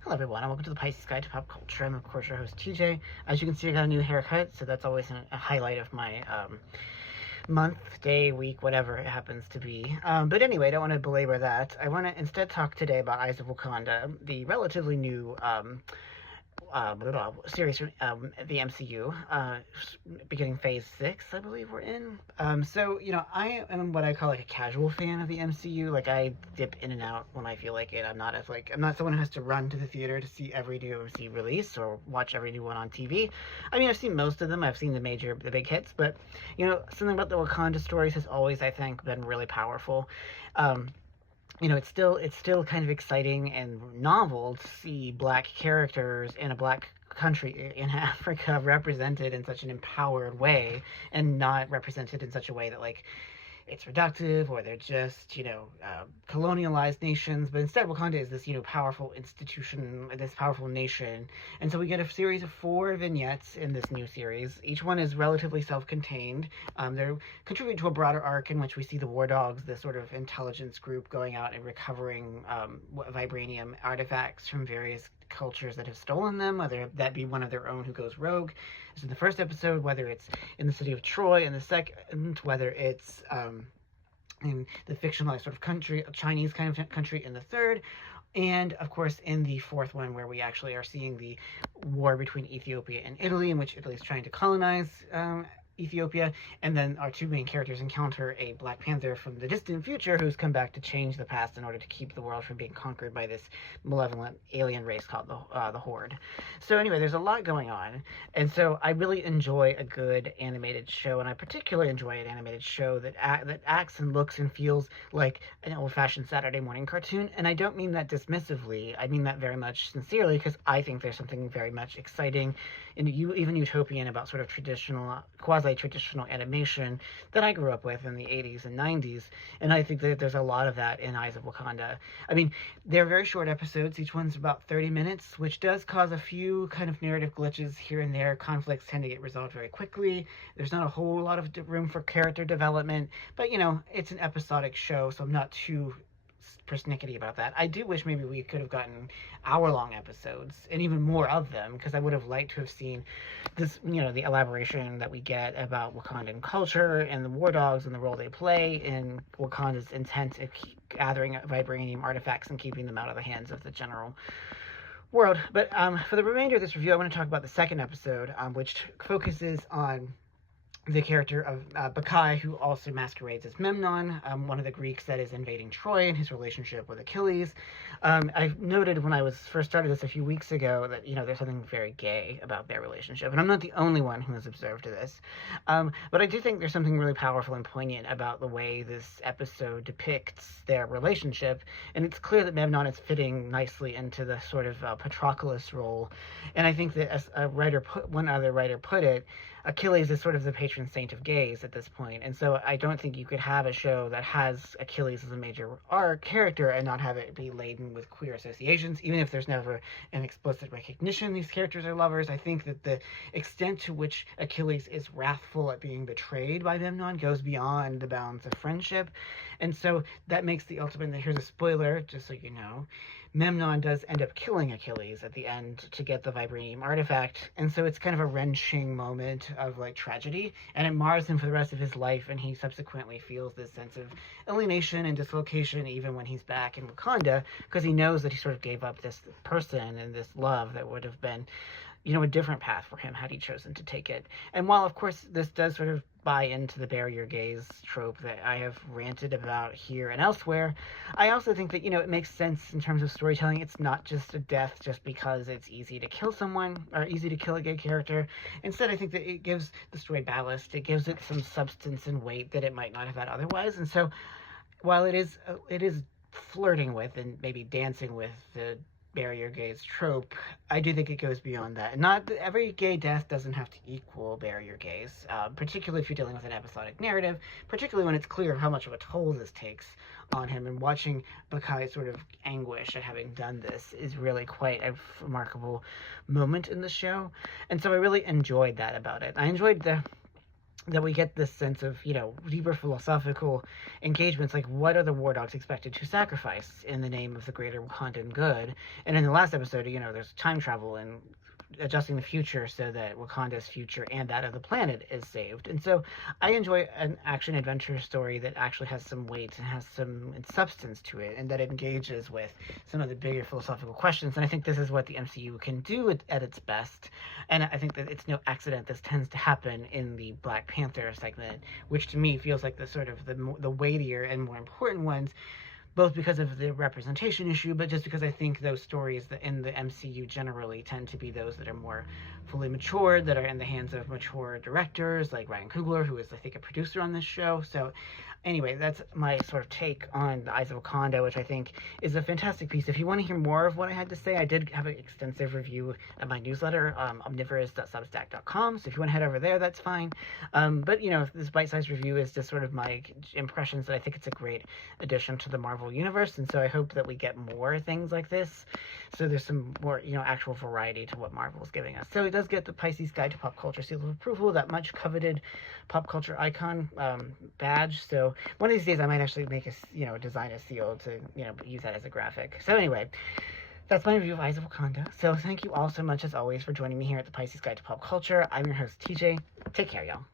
Hello everyone, and welcome to the Pisces Guide to Pop Culture. I'm of course your host TJ. As you can see, I got a new haircut, so that's always a highlight of my month, day, week, whatever it happens to be. But anyway, I don't want to belabor that. I want to instead talk today about Eyes of Wakanda, the relatively new series from the MCU, beginning phase 6, I believe we're in. I am what I call like a casual fan of the MCU. Like, I dip in and out when I feel like it. I'm not someone who has to run to the theater to see every new MCU release or watch every new one on TV. I mean, I've seen most of them. I've seen the big hits, but, something about the Wakanda stories has always, I think, been really powerful. It's still kind of exciting and novel to see black characters in a black country in Africa represented in such an empowered way, and not represented in such a way that, like, it's reductive or they're just colonialized nations. But instead, Wakanda is this powerful institution, this powerful nation. And so we get a series of 4 vignettes in this new series. Each one is relatively self-contained. They're contributing to a broader arc in which we see the War Dogs, this sort of intelligence group, going out and recovering vibranium artifacts from various cultures that have stolen them, whether that be one of their own who goes rogue, as in the first episode, whether it's in the city of Troy in the second, whether it's in the fictionalized sort of country, Chinese kind of country in the third, and of course in the fourth one, where we actually are seeing the war between Ethiopia and Italy, in which Italy is trying to colonize Ethiopia, and then our 2 main characters encounter a Black Panther from the distant future who's come back to change the past in order to keep the world from being conquered by this malevolent alien race called the Horde. So anyway, there's a lot going on, and so I really enjoy a good animated show, and I particularly enjoy an animated show that acts and looks and feels like an old-fashioned Saturday morning cartoon. And I don't mean that dismissively. I mean that very much sincerely, because I think there's something very much exciting and even utopian about sort of quasi-traditional animation that I grew up with in the 80s and 90s. And I think that there's a lot of that in Eyes of Wakanda. I mean, they're very short episodes. Each one's about 30 minutes, which does cause a few kind of narrative glitches here and there. Conflicts tend to get resolved very quickly. There's not a whole lot of room for character development, but it's an episodic show, so I'm not too persnickety about that. I do wish maybe we could have gotten hour-long episodes, and even more of them, because I would have liked to have seen this, the elaboration that we get about Wakandan culture and the War Dogs and the role they play in Wakanda's intent of gathering vibranium artifacts and keeping them out of the hands of the general world. But for the remainder of this review, I want to talk about the second episode, which focuses on the character of Bakai, who also masquerades as Memnon, one of the Greeks that is invading Troy, and his relationship with Achilles. I noted when I was first started this a few weeks ago that, there's something very gay about their relationship, and I'm not the only one who has observed this. But I do think there's something really powerful and poignant about the way this episode depicts their relationship, and it's clear that Memnon is fitting nicely into the sort of Patroclus role. And I think that, as one other writer put it, Achilles is sort of the patron saint of gays at this point, and so I don't think you could have a show that has Achilles as a major character and not have it be laden with queer associations, even if there's never an explicit recognition these characters are lovers. I think that the extent to which Achilles is wrathful at being betrayed by Memnon goes beyond the bounds of friendship, and so that makes the ultimate, and here's a spoiler, just so you know, Memnon does end up killing Achilles at the end to get the vibranium artifact, and so it's kind of a wrenching moment of, like, tragedy, and it mars him for the rest of his life, and he subsequently feels this sense of alienation and dislocation even when he's back in Wakanda, because he knows that he sort of gave up this person and this love that would have been, a different path for him had he chosen to take it. And while, of course, this does sort of buy into the barrier gaze trope that I have ranted about here and elsewhere, I also think that, it makes sense in terms of storytelling. It's not just a death just because it's easy to kill someone or easy to kill a gay character. Instead, I think that it gives the story ballast. It gives it some substance and weight that it might not have had otherwise. And so while it is flirting with and maybe dancing with the barrier gaze trope, I do think it goes beyond that. And not every gay death doesn't have to equal barrier gaze, particularly if you're dealing with an episodic narrative, particularly when it's clear how much of a toll this takes on him. And watching Bakai's sort of anguish at having done this is really quite a remarkable moment in the show. And so I really enjoyed that about it. I enjoyed that we get this sense of, deeper philosophical engagements, like what are the war dogs expected to sacrifice in the name of the greater Wakandan good. And in the last episode, there's time travel and adjusting the future so that Wakanda's future and that of the planet is saved. And so I enjoy an action adventure story that actually has some weight and has some substance to it, and that it engages with some of the bigger philosophical questions. And I think this is what the MCU can do at its best. And I think that it's no accident this tends to happen in the Black Panther segment, which to me feels like the sort of the weightier and more important ones, both because of the representation issue, but just because I think those stories that in the MCU generally tend to be those that are more fully matured, that are in the hands of mature directors like Ryan Coogler, who is, I think, a producer on this show. So anyway, that's my sort of take on The Eyes of Wakanda, which I think is a fantastic piece. If you want to hear more of what I had to say, I did have an extensive review at my newsletter, omnivorous.substack.com. So if you want to head over there, that's fine. But, this bite-sized review is just sort of my impressions that I think it's a great addition to the Marvel Universe. And so I hope that we get more things like this. So there's some more, actual variety to what Marvel is giving us. So it does get the Pisces Guide to Pop Culture seal of approval, that much coveted pop culture icon badge. So one of these days I might actually make design a seal to, use that as a graphic. So anyway, that's my review of Eyes of Wakanda. So thank you all so much, as always, for joining me here at the Pisces Guide to Pop Culture. I'm your host, TJ. Take care, y'all.